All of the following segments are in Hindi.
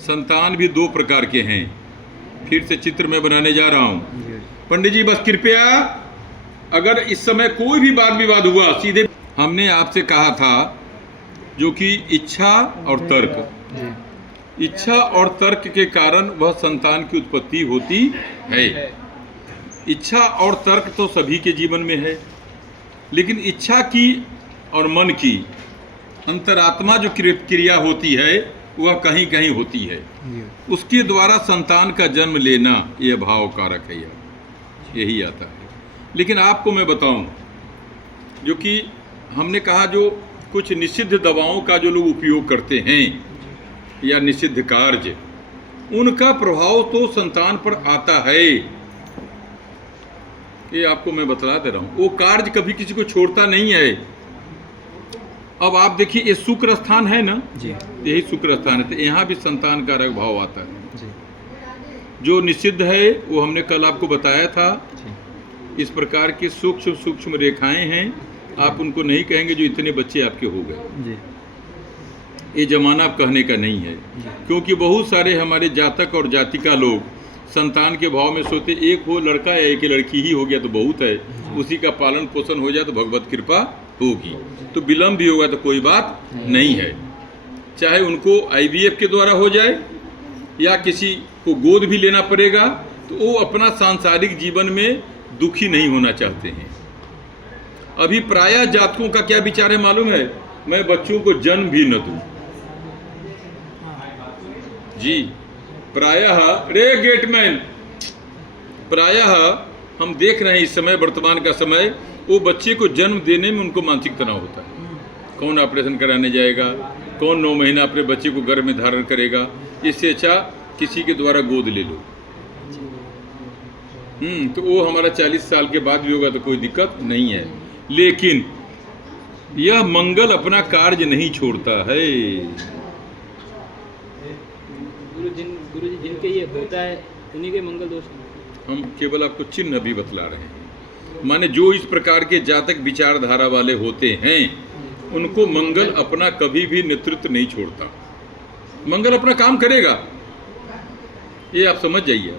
संतान भी दो प्रकार के हैं। फिर से चित्र में बनाने जा रहा हूँ। पंडित जी बस कृपया, अगर इस समय कोई भी वाद विवाद हुआ, सीधे हमने आपसे कहा था जो कि इच्छा और तर्क, इच्छा और तर्क के कारण वह संतान की उत्पत्ति होती है। इच्छा और तर्क तो सभी के जीवन में है, लेकिन इच्छा की और मन की अंतरात्मा जो क्रिया होती है वह कहीं कहीं होती है। उसके द्वारा संतान का जन्म लेना यह भाव कारक है, यही आता है। लेकिन आपको मैं बताऊं, जो कि हमने कहा जो कुछ निषिद्ध दवाओं का जो लोग उपयोग करते हैं या निषिद्ध कार्य, उनका प्रभाव तो संतान पर आता है। ये आपको मैं बतला दे रहा हूँ। वो कार्य कभी किसी को छोड़ता नहीं है। अब आप देखिए, ये शुक्र स्थान है ना जी, यही शुक्र स्थान है, तो यहाँ भी संतान कारक भाव आता है जी। जो निषिद्ध है वो हमने कल आपको बताया था जी। इस प्रकार की सूक्ष्म सूक्ष्म रेखाएं हैं, आप उनको नहीं कहेंगे जो इतने बच्चे आपके हो गए जी। ये जमाना आप कहने का नहीं है, क्योंकि बहुत सारे हमारे जातक और जातिका लोग संतान के भाव में सोते, एक हो लड़का या एक लड़की ही हो गया तो बहुत है, उसी का पालन पोषण हो जाए तो भगवत कृपा होगी, तो विलम्ब भी होगा तो कोई बात नहीं है। चाहे उनको IVF के द्वारा हो जाए या किसी को गोद भी लेना पड़ेगा, तो वो अपना सांसारिक जीवन में दुखी नहीं होना चाहते हैं। अभी प्रायः जातकों का क्या विचार है मालूम है? मैं बच्चों को जन्म भी न दूं जी। प्रायः रे गेटमैन, प्रायः हम देख रहे हैं इस समय, वर्तमान का समय, वो बच्चे को जन्म देने में उनको मानसिक तनाव होता है। कौन ऑपरेशन कराने जाएगा, कौन 9 महीना अपने बच्चे को गर्भ में धारण करेगा, इससे अच्छा किसी के द्वारा गोद ले लो। तो वो हमारा 40 साल के बाद भी होगा तो कोई दिक्कत नहीं है। लेकिन यह मंगल अपना कार्य नहीं छोड़ता है। गुरु जी जिनके ये होता है उन्हीं के मंगल दोष हैं। हम केवल आपको चिन्ह भी बतला रहे हैं। माने जो इस प्रकार के जातक विचारधारा वाले होते हैं, उनको मंगल अपना कभी भी नेतृत्व नहीं छोड़ता। मंगल अपना काम करेगा, ये आप समझ जाइए।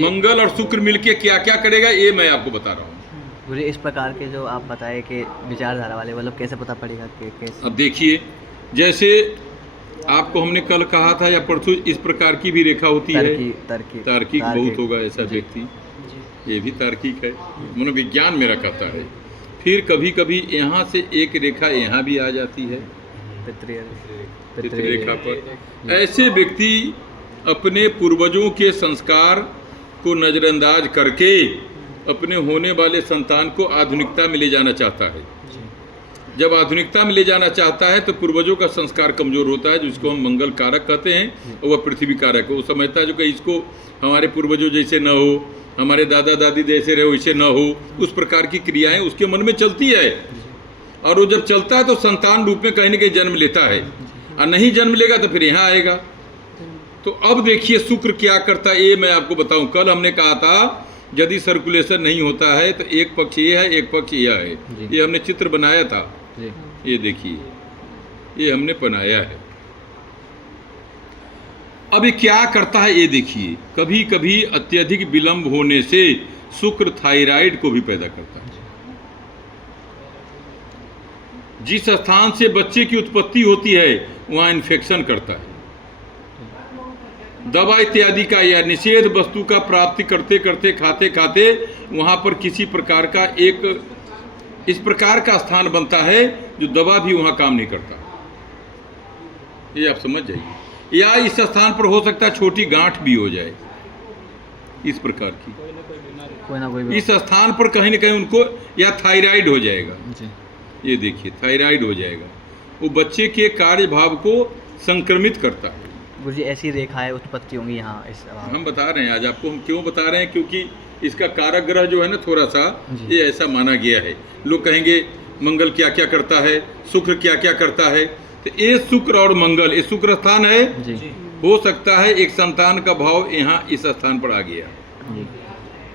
मंगल और शुक्र मिलके क्या क्या करेगा ये मैं आपको बता रहा हूँ। गुरु इस प्रकार के जो आप बताए कि विचारधारा वाले, मतलब कैसे पता पड़ेगा कि कैसे? अब देखिए, जैसे आपको हमने कल कहा था या परसों, इस प्रकार की भी रेखा होती है। तार्किक बहुत होगा ऐसा व्यक्ति, ये भी तार्किक है, मनोविज्ञान मेरा कहता है। फिर कभी कभी यहाँ से एक रेखा यहाँ भी आ जाती है पितृरेखा पर। ऐसे व्यक्ति अपने पूर्वजों के संस्कार को नज़रअंदाज करके अपने होने वाले संतान को आधुनिकता में ले जाना चाहता है। जब आधुनिकता में ले जाना चाहता है तो पूर्वजों का संस्कार कमजोर होता है, जिसको हम मंगल कारक कहते हैं, और वह पृथ्वी कारक है। वो समझता है जो कि इसको हमारे पूर्वजों जैसे न हो, हमारे दादा दादी जैसे रहे वैसे न हो, उस प्रकार की क्रियाएं उसके मन में चलती है। और वो जब चलता है तो संतान रूप में कहीं न कहीं जन्म लेता है, और नहीं जन्म लेगा तो फिर यहाँ आएगा। तो अब देखिए शुक्र क्या करता है, ये मैं आपको बताऊँ। कल हमने कहा था यदि सर्कुलेशन नहीं होता है तो एक पक्ष ये है, एक पक्ष यह है। ये हमने चित्र बनाया था, ये देखिए, ये हमने बनाया है। अब ये क्या करता है ये देखिए। कभी कभी अत्यधिक विलंब होने से शुक्र थायराइड को भी पैदा करता है। जिस स्थान से बच्चे की उत्पत्ति होती है वहां इन्फेक्शन करता है। दवा इत्यादि का या निषेध वस्तु का प्राप्ति करते करते, खाते खाते वहां पर किसी प्रकार का एक इस प्रकार का स्थान बनता है जो दवा भी वहां काम नहीं करता। ये आप समझ जाइए। या इस स्थान पर हो सकता है छोटी गांठ भी हो जाए, इस प्रकार की कोई ना कोई इस स्थान पर कहीं ना कहीं उनको, या थायराइड हो जाएगा। ये देखिए थायराइड हो जाएगा, वो बच्चे के कार्य भाव को संक्रमित करता है। गुरु जी ऐसी रेखाएं उत्पत्ति होंगी यहाँ इस हम बता रहे हैं आज आपको। हम क्यों बता रहे हैं? क्योंकि इसका कारक ग्रह जो है ना थोड़ा सा ये ऐसा माना गया है। लोग कहेंगे मंगल क्या क्या करता है, शुक्र क्या क्या करता है, तो ये शुक्र और मंगल, ये शुक्र स्थान है जी। हो सकता है एक संतान का भाव यहाँ इस स्थान पर आ गया जी।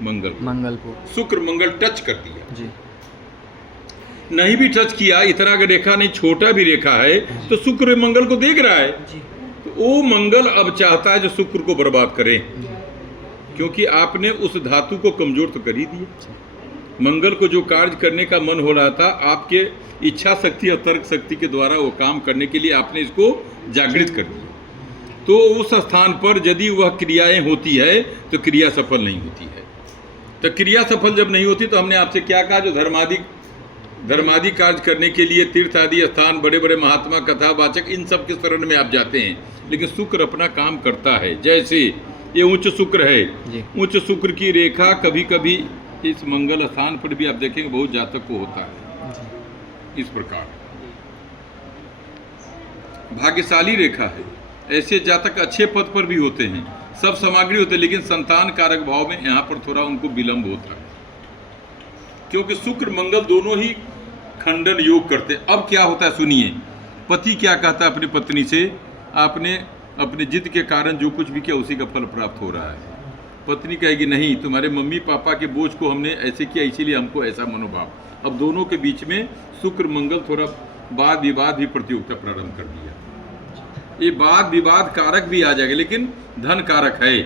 मंगल को शुक्र मंगल टच कर दिया जी। नहीं भी टच किया, इतना अगर रेखा नहीं, छोटा भी रेखा है तो शुक्र मंगल को देख रहा है जी। तो वो मंगल अब चाहता है जो शुक्र को बर्बाद करे, क्योंकि आपने उस धातु को कमजोर तो कर ही दिया। मंगल को जो कार्य करने का मन हो रहा था, आपके इच्छा शक्ति और तर्क शक्ति के द्वारा वो काम करने के लिए आपने इसको जागृत कर दिया। तो उस स्थान पर यदि वह क्रियाएं होती है तो क्रिया सफल नहीं होती है। तो क्रिया सफल जब नहीं होती तो हमने आपसे क्या कहा, जो धर्मादि कार्य करने के लिए तीर्थ आदि स्थान, बड़े बड़े महात्मा, कथावाचक, इन सब के शरण में आप जाते हैं, लेकिन शुक्र अपना काम करता है। जैसे ये उच्च शुक्र है, उच्च शुक्र की रेखा कभी कभी इस मंगल स्थान पर भी आप देखेंगे बहुत जातक को होता है। इस प्रकार भाग्यशाली रेखा है, ऐसे जातक अच्छे पद पर भी होते हैं, सब सामग्री होते हैं, लेकिन संतान कारक भाव में यहाँ पर थोड़ा उनको विलंब होता है, क्योंकि शुक्र मंगल दोनों ही खंडन योग करते हैं। अब क्या होता है सुनिए, पति क्या कहता है अपनी पत्नी से, आपने अपने जिद के कारण जो कुछ भी किया उसी का फल प्राप्त हो रहा है। पत्नी कहेगी नहीं, तुम्हारे मम्मी पापा के बोझ को हमने ऐसे किया, इसीलिए हमको ऐसा मनोभाव। अब दोनों के बीच में शुक्र मंगल थोड़ा वाद विवाद भी प्रतियोगिता प्रारंभ कर दिया। ये वाद विवाद कारक भी आ जाएगा, लेकिन धन कारक है।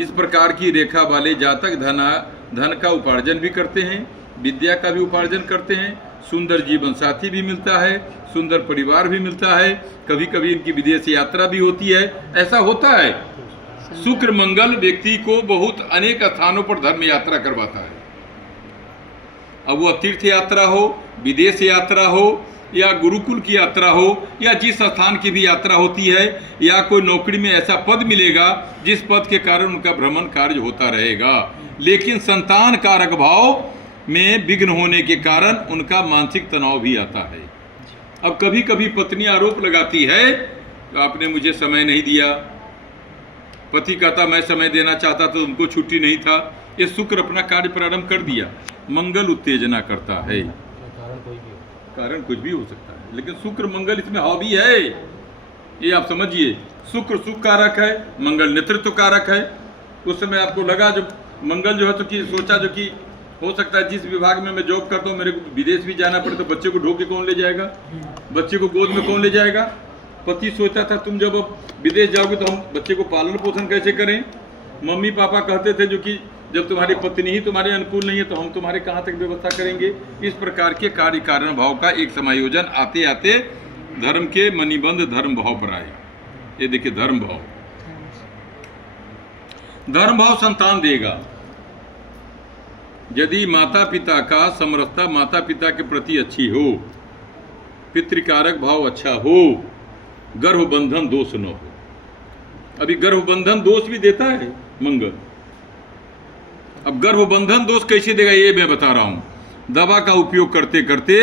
इस प्रकार की रेखा वाले जातक धन का उपार्जन भी करते हैं, विद्या का भी उपार्जन करते हैं, सुंदर जीवन साथी भी मिलता है, सुंदर परिवार भी मिलता है, कभी कभी इनकी विदेश यात्रा भी होती है। ऐसा होता है, शुक्र मंगल व्यक्ति को बहुत अनेक स्थानों पर धर्म यात्रा करवाता है। अब वह तीर्थ यात्रा हो, विदेश यात्रा हो, या गुरुकुल की यात्रा हो, या जिस स्थान की भी यात्रा होती है, या कोई नौकरी में ऐसा पद मिलेगा जिस पद के कारण उनका भ्रमण कार्य होता रहेगा, लेकिन संतान कारक भाव में विघ्न होने के कारण उनका मानसिक तनाव भी आता है। अब कभी कभी पत्नी आरोप लगाती है तो आपने मुझे समय नहीं दिया, पति कहता मैं समय देना चाहता तो उनको छुट्टी नहीं था। ये शुक्र अपना कार्य प्रारंभ कर दिया, मंगल उत्तेजना करता है। कारण कुछ भी हो सकता है, लेकिन शुक्र मंगल इसमें हावी है, ये आप समझिए। शुक्र सुख कारक है, मंगल नेतृत्व कारक है। उस समय आपको लगा जो मंगल जो है तो कि सोचा जो कि हो सकता है जिस विभाग में मैं जॉब करता हूँ मेरे को विदेश भी जाना पड़े तो बच्चे को ढो के कौन ले जाएगा, बच्चे को गोद में कौन ले जाएगा। पति सोचता था तुम जब अब विदेश जाओगे तो हम बच्चे को पालन पोषण कैसे करें। मम्मी पापा कहते थे जो कि जब तुम्हारी पत्नी ही तुम्हारे अनुकूल नहीं है तो हम तुम्हारे कहाँ तक व्यवस्था करेंगे। इस प्रकार के कार्य कारण भाव का एक समायोजन आते आते धर्म के मणिबंध धर्म भाव पर आए। ये देखिए धर्म भाव, धर्म भाव संतान देगा। यदि माता पिता का समरसता माता पिता के प्रति अच्छी हो, पितृकारक भाव अच्छा हो, गर्भबंधन दोष न हो। अभी गर्भबंधन दोष भी देता है मंगल। अब गर्भबंधन दोष कैसे देगा ये मैं बता रहा हूं। दवा का उपयोग करते करते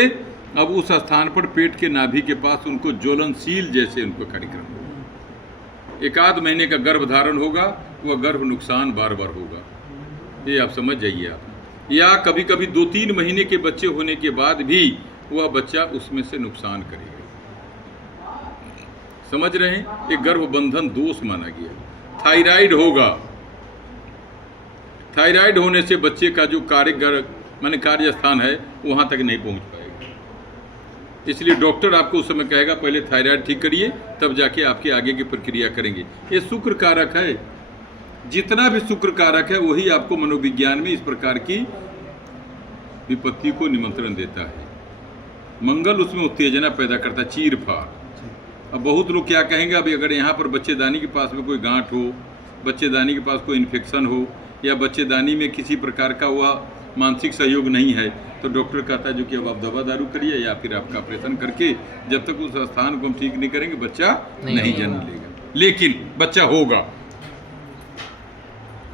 अब उस स्थान पर पेट के नाभि के पास उनको ज्वलनशील जैसे उनको कार्यक्रम होगा। एक आध महीने का गर्भ धारण होगा, वह गर्भ नुकसान बार बार होगा, ये आप समझ जाइए आप। या कभी कभी 2-3 महीने के बच्चे होने के बाद भी वह बच्चा उसमें से नुकसान करेगा। समझ रहे हैं, एक गर्भबंधन दोष माना गया। थायराइड होगा, थायराइड होने से बच्चे का जो कार्य स्थान है वहाँ तक नहीं पहुँच पाएगा। इसलिए डॉक्टर आपको उस समय कहेगा पहले थायराइड ठीक करिए तब जाके आपके आगे की प्रक्रिया करेंगे। ये शुक्र कारक है, जितना भी शुक्र कारक है वही आपको मनोविज्ञान में इस प्रकार की विपत्ति को निमंत्रण देता है। मंगल उसमें उत्तेजना पैदा करता है, चीर फाड़। अब बहुत लोग क्या कहेंगे, अभी अगर यहाँ पर बच्चेदानी के पास में कोई गांठ हो, बच्चेदानी के पास कोई इन्फेक्शन हो, या बच्चेदानी में किसी प्रकार का वह मानसिक सहयोग नहीं है तो डॉक्टर कहता है जो कि अब आप दवा दारू करिए या फिर आपका ऑपरेशन करके जब तक उस स्थान को हम ठीक नहीं करेंगे बच्चा नहीं जन्म लेगा। लेकिन बच्चा होगा,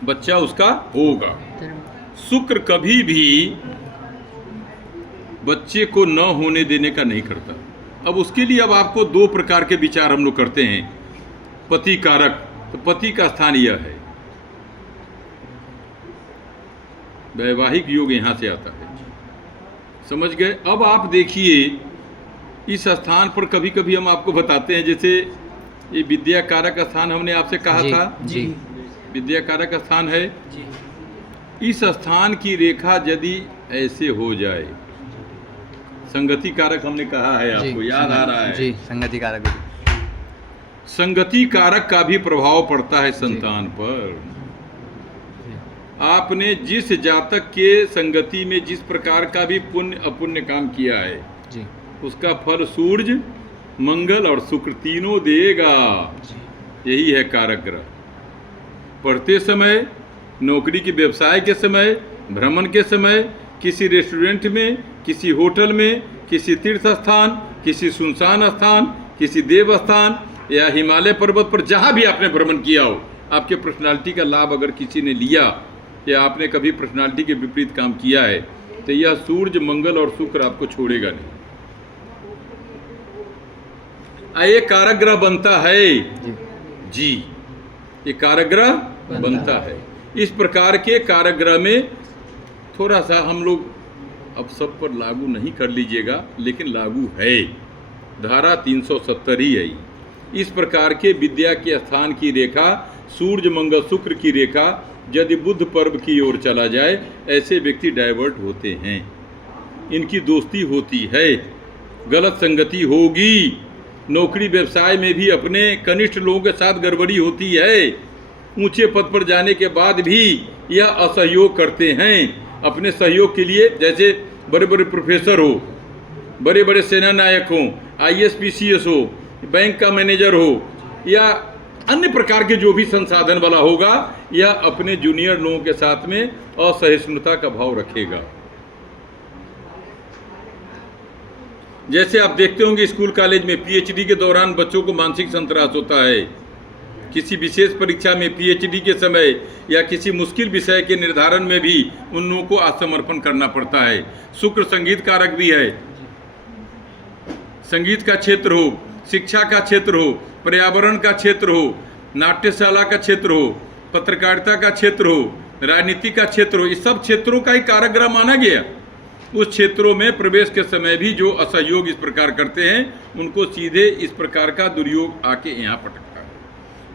बच्चा उसका होगा। शुक्र कभी भी बच्चे को न होने देने का नहीं करता। अब उसके लिए अब आपको 2 प्रकार के विचार हम लोग करते हैं। पति कारक, तो पति का स्थान यह है, वैवाहिक योग यहाँ से आता है, समझ गए। अब आप देखिए इस स्थान पर कभी कभी हम आपको बताते हैं, जैसे ये विद्या कारक स्थान हमने आपसे कहा था जी, विद्या कारक स्थान है। इस स्थान की रेखा यदि ऐसे हो जाए, संगति कारक हमने कहा है आपको याद आ रहा है जी, संगति कारक। संगति कारक का भी प्रभाव पड़ता है संतान पर। आपने जिस जातक के संगति में जिस प्रकार का भी पुण्य अपुण्य काम किया है जी उसका फल सूर्य, मंगल और शुक्र तीनों देगा। यही है कारक ग्रह। पढ़ते समय, नौकरी के व्यवसाय के समय, भ्रमण के समय, किसी रेस्टोरेंट में, किसी होटल में, किसी तीर्थ स्थान, किसी सुनसान स्थान, किसी देव स्थान या हिमालय पर्वत पर जहाँ भी आपने भ्रमण किया हो, आपके पर्सनालिटी का लाभ अगर किसी ने लिया या आपने कभी पर्सनालिटी के विपरीत काम किया है तो यह सूर्य, मंगल और शुक्र आपको छोड़ेगा नहीं। ये कारक ग्रह बनता है जी, ये कारक ग्रह बनता है। इस प्रकार के कारक ग्रह में थोड़ा सा हम लोग अब सब पर लागू नहीं कर लीजिएगा, लेकिन लागू है, धारा 370 ही है। इस प्रकार के विद्या के स्थान की रेखा, सूर्य मंगल शुक्र की रेखा यदि बुध पर्व की ओर चला जाए, ऐसे व्यक्ति डाइवर्ट होते हैं, इनकी दोस्ती होती है, गलत संगति होगी, नौकरी व्यवसाय में भी अपने कनिष्ठ लोगों के साथ गड़बड़ी होती है, ऊंचे पद पर जाने के बाद भी यह असहयोग करते हैं अपने सहयोग के लिए। जैसे बड़े बड़े प्रोफेसर हो, बड़े बड़े सेना नायक हो, IAS PCS हो, बैंक का मैनेजर हो या अन्य प्रकार के जो भी संसाधन वाला होगा, यह अपने जूनियर लोगों के साथ में असहिष्णुता का भाव रखेगा। जैसे आप देखते होंगे स्कूल कॉलेज में PhD के दौरान बच्चों को मानसिक संतरास होता है, किसी विशेष परीक्षा में PhD के समय या किसी मुश्किल विषय के निर्धारण में भी उन लोगों को आत्मसमर्पण करना पड़ता है। शुक्र संगीत कारक भी है, संगीत का क्षेत्र हो, शिक्षा का क्षेत्र हो, पर्यावरण का क्षेत्र हो, नाट्यशाला का क्षेत्र हो, पत्रकारिता का क्षेत्र हो, राजनीति का क्षेत्र हो, इस सब क्षेत्रों का ही कारक ग्रह माना गया। उस क्षेत्रों में प्रवेश के समय भी जो असहयोग इस प्रकार करते हैं, उनको सीधे इस प्रकार का दुर्योग आके यहाँ पटकता है,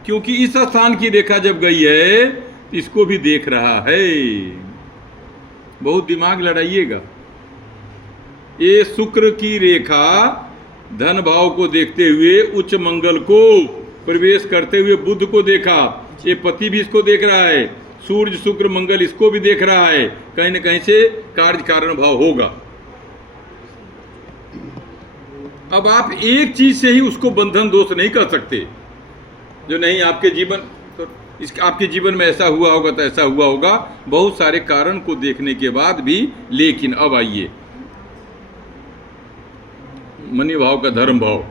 क्योंकि इस स्थान की रेखा जब गई है इसको भी देख रहा है। बहुत दिमाग लड़ाइएगा। ये शुक्र की रेखा धन भाव को देखते हुए उच्च मंगल को प्रवेश करते हुए बुध को देखा, ये पति भी इसको देख रहा है, सूर्य शुक्र मंगल इसको भी देख रहा है, कहीं न कहीं से कार्य कारण भाव होगा। अब आप एक चीज से ही उसको बंधन दोष नहीं कर सकते, जो नहीं आपके जीवन तो आपके जीवन में ऐसा हुआ होगा तो ऐसा हुआ होगा, बहुत सारे कारण को देखने के बाद भी। लेकिन अब आइए, मनी भाव का धर्म भाव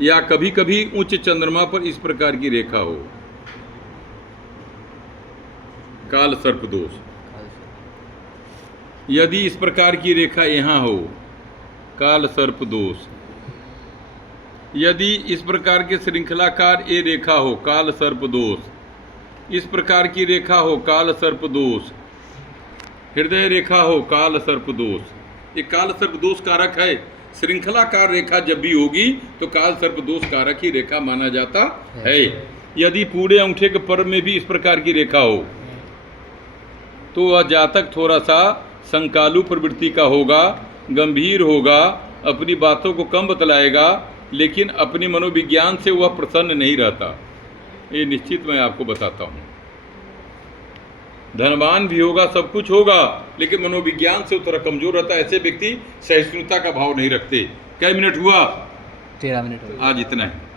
या कभी कभी उच्च चंद्रमा पर इस प्रकार की रेखा हो, काल सर्प दोष, यदि इस प्रकार की रेखा यहाँ हो, काल सर्प दोष, यदि इस प्रकार के श्रृंखलाकार ये रेखा हो, काल सर्प दोष, इस प्रकार की रेखा हो, काल सर्प दोष, हृदय रेखा हो, काल सर्प दोष। ये काल सर्प दोष कारक है। श्रृंखलाकार रेखा जब भी होगी तो काल सर्प दोष कारक ही रेखा माना जाता है। यदि पूरे अंगूठे के पर्व में भी इस प्रकार की रेखा हो तो वह जातक थोड़ा सा संकालु प्रवृत्ति का होगा, गंभीर होगा, अपनी बातों को कम बतलाएगा, लेकिन अपनी मनोविज्ञान से वह प्रसन्न नहीं रहता। ये निश्चित मैं आपको बताता हूँ। धनवान भी होगा, सब कुछ होगा, लेकिन मनोविज्ञान से थोड़ा कमजोर रहता है। ऐसे व्यक्ति सहिष्णुता का भाव नहीं रखते। क्या मिनट हुआ? 13 मिनट हो गए। आज इतना है।